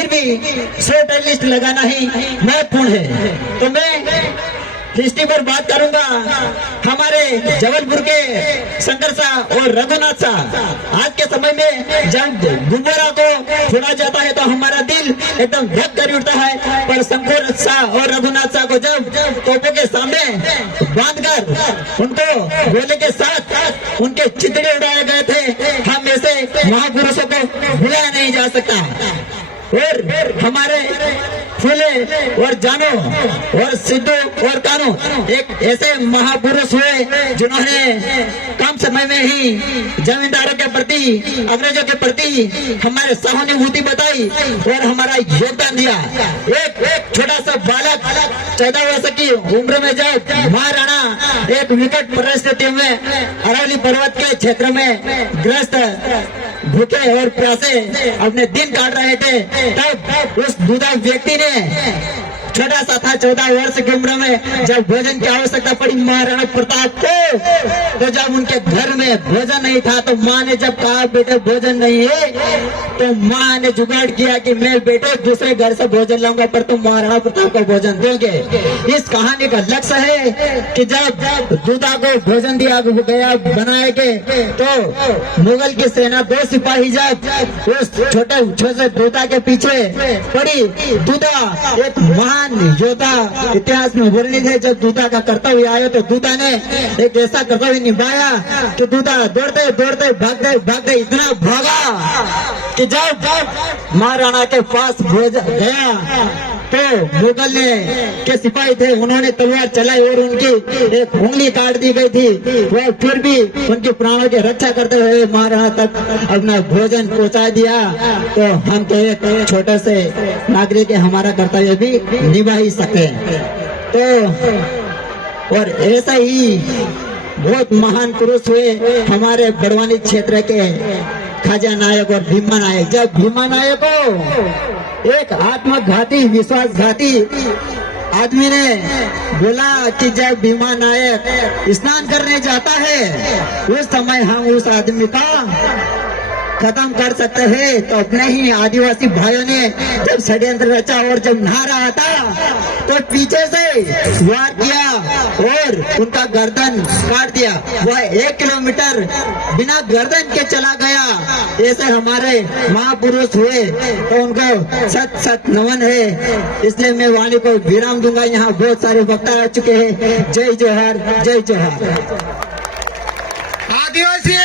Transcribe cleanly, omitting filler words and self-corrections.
फिर भी voter list लगाना ही महत्वपूर्ण है। तो मैं हिस्ट्री पर बात करूंगा। हमारे जबलपुर के शंकर शाह और रघुनाथ शाह, आज के समय में जब गुब्बारा को छोड़ा जाता है तो हमारा दिल एकदम धक कर उठता है, पर शंकर शाह और रघुनाथ शाह को जब तोपों के सामने बांधकर उनको गोले के साथ उनके चितड़े उड़ाए गए थे, हम ऐसे महापुरुषों को भुलाया नहीं जा सकता। और हमारे फूले और जानो और सिद्धू और कानू एक ऐसे महापुरुष हुए जिन्होंने कम समय में ही जमींदारों के प्रति, अंग्रेजों के प्रति हमारे सहानुभूति बताई और हमारा योगदान दिया। एक छोटा सा बालक 14 वर्ष की उम्र में जब महाराणा एक विकट परिस्थितियों में अरावली पर्वत के क्षेत्र में ग्रस्त भूखे और प्यासे अपने दिन काट रहे थे, तब उस दूधा व्यक्ति ने, छोटा सा था 14 वर्ष की उम्र में, जब भोजन की आवश्यकता पड़ी महाराणा प्रताप को, तो जब उनके घर में भोजन नहीं था तो माँ ने जब कहा बेटे भोजन नहीं है, तो माँ ने जुगाड़ किया कि मैं बेटे दूसरे घर से भोजन लाऊंगा पर तुम महाराणा प्रताप को भोजन दोगे। इस कहानी का लक्ष्य है कि जब दूधा को भोजन दिया गया बनाए गए तो मुगल की सेना 2 सिपाही जब उस छोटे दूधा के पीछे पड़ी, दूधा एक महान योद्धा इतिहास में वर्णित है। जब दूधा का कर्तव्य आया तो दूधा ने एक ऐसा कर्तव्य निभाया कि दूधा दौड़ते दौड़ते भागते इतना भागा कि जब महाराणा के पास गया तो मुगल के सिपाही थे, उन्होंने तलवार चलाई और उनकी एक उंगली काट दी गई थी। वह फिर भी उनके प्राणों की रक्षा करते हुए महाराणा तक अपना भोजन पहुंचा दिया। तो हम तो एक छोटे से नागरिक हमारा कर्तव्य भी निभा ही सकते हैं। तो और ऐसा ही बहुत महान पुरुष हुए हमारे बड़वानी क्षेत्र के खाजा नायक और भीमा नायक। जब भीमा नायक को एक आत्मघाती विश्वासघाती आदमी ने बोला कि जब भीमा नायक स्नान करने जाता है उस समय हम उस आदमी का खत्म कर सकते हैं, तो अपने ही आदिवासी भाइयों ने जब षड्यंत्र रचा और जब नहा रहा था तो पीछे से वार किया और उनका गर्दन काट दिया। वह 1 किलोमीटर बिना गर्दन के चला गया। ऐसे हमारे महापुरुष हुए तो उनको सत सत नमन है। इसलिए मैं वाणी को विराम दूंगा। यहाँ बहुत सारे वक्ता आ चुके हैं। जय जोहार, जय जोहार। आदिवासी